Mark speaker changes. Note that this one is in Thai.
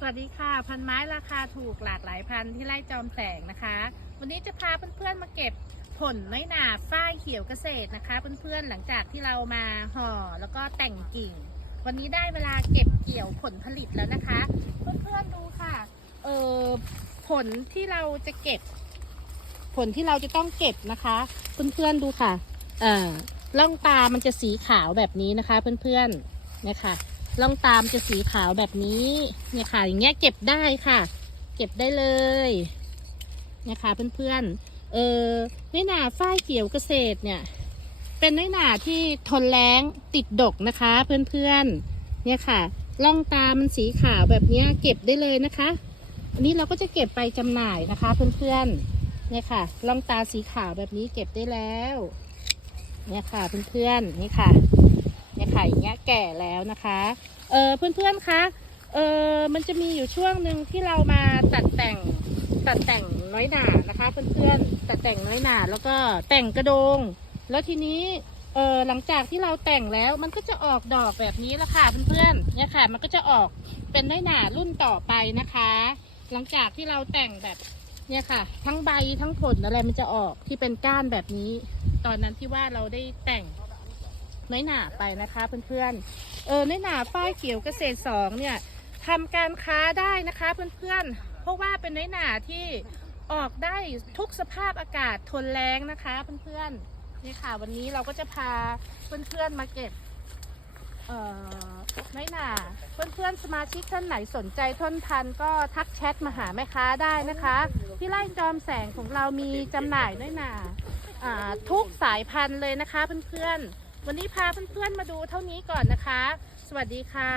Speaker 1: สวัสดีค่ะ พันไม้ราคาถูกหลากหลายพันที่ไร่จอมแสงนะคะ วันนี้จะพาเพื่อนๆมาเก็บผลน้อยหนาฝ้ายเขียวเกษตรนะคะ เพื่อนๆหลังจากที่เรามาห่อแล้วก็แต่งกิ่ง วันนี้ได้เวลาเก็บเกี่ยวผลผลิตแล้วนะคะ เพื่อนๆดูค่ะเออผลที่เราจะเก็บ ผลที่เราจะต้องเก็บนะคะเพื่อนๆดูค่ะเออล่องตามันจะสีขาวแบบนี้นะคะ เพื่อนๆเนี่ยค่ะ ล่องตามจะสีขาวแบบนี้ เนี่ยค่ะ อย่างเงี้ยเก็บได้ค่ะ เก็บได้เลยเนี่ยค่ะเพื่อนๆ เออน้อยหนาฝ้ายเขียวเกษตรเนี่ย เป็นน้อยหนาที่ทนแรงติดดกนะคะเพื่อนๆ เนี่ยค่ะล่องตามันสีขาวแบบนี้เก็บได้เลยนะคะ อันนี้เราก็จะเก็บไปจำหน่ายนะคะเพื่อนๆ เนี่ยค่ะล่องตาสีขาวแบบนี้เก็บได้แล้ว เนี่ยค่ะเพื่อนๆ นี่ค่ะ ข่เงี้ยแก่แล้วนะคะ เออเพื่อนๆคะเออมันจะมีอยู่ช่วงหนึ่งที่เรามาตัดแต่งตัดแต่งน้อยหนานะคะ เพื่อนๆตัดแต่งน้อยหนาแล้วก็แต่งกระโดง แล้วทีนี้เออหลังจากที่เราแต่งแล้วมันก็จะออกดอกแบบนี้ละค่ะเพื่อนๆเนี่ยค่ะ มันก็จะออกเป็นน้อยหนารุ่นต่อไปนะคะ หลังจากที่เราแต่งแบบเนี่ยค่ะ ทั้งใบทั้งผลอะไรมันจะออกที่เป็นก้านแบบนี้ ตอนนั้นที่ว่าเราได้แต่ง น้อยหนาไปนะคะเพื่อนๆ เออน้อยหนาฝ้ายเขียวเกษตรสองเนี่ยทำการค้าได้นะคะเพื่อนๆ เพราะว่าเป็นน้อยหนาที่ออกได้ทุกสภาพอากาศทนแรงนะคะเพื่อนๆ นี่ค่ะวันนี้เราก็จะพาเพื่อนๆมาเก็บเอ่อน้อยหนาเพื่อนๆสมาชิกท่านไหนสนใจต้นพันก็ทักแชทมาหาแม่ค้าได้นะคะ ที่ไร่จอมแสงของเรามีจำหน่ายน้อยหน่าทุกสายพันธุ์เลยนะคะเพื่อนๆ วันนี้พาเพื่อนๆมาดูเท่านี้ก่อนนะคะ สวัสดีค่ะ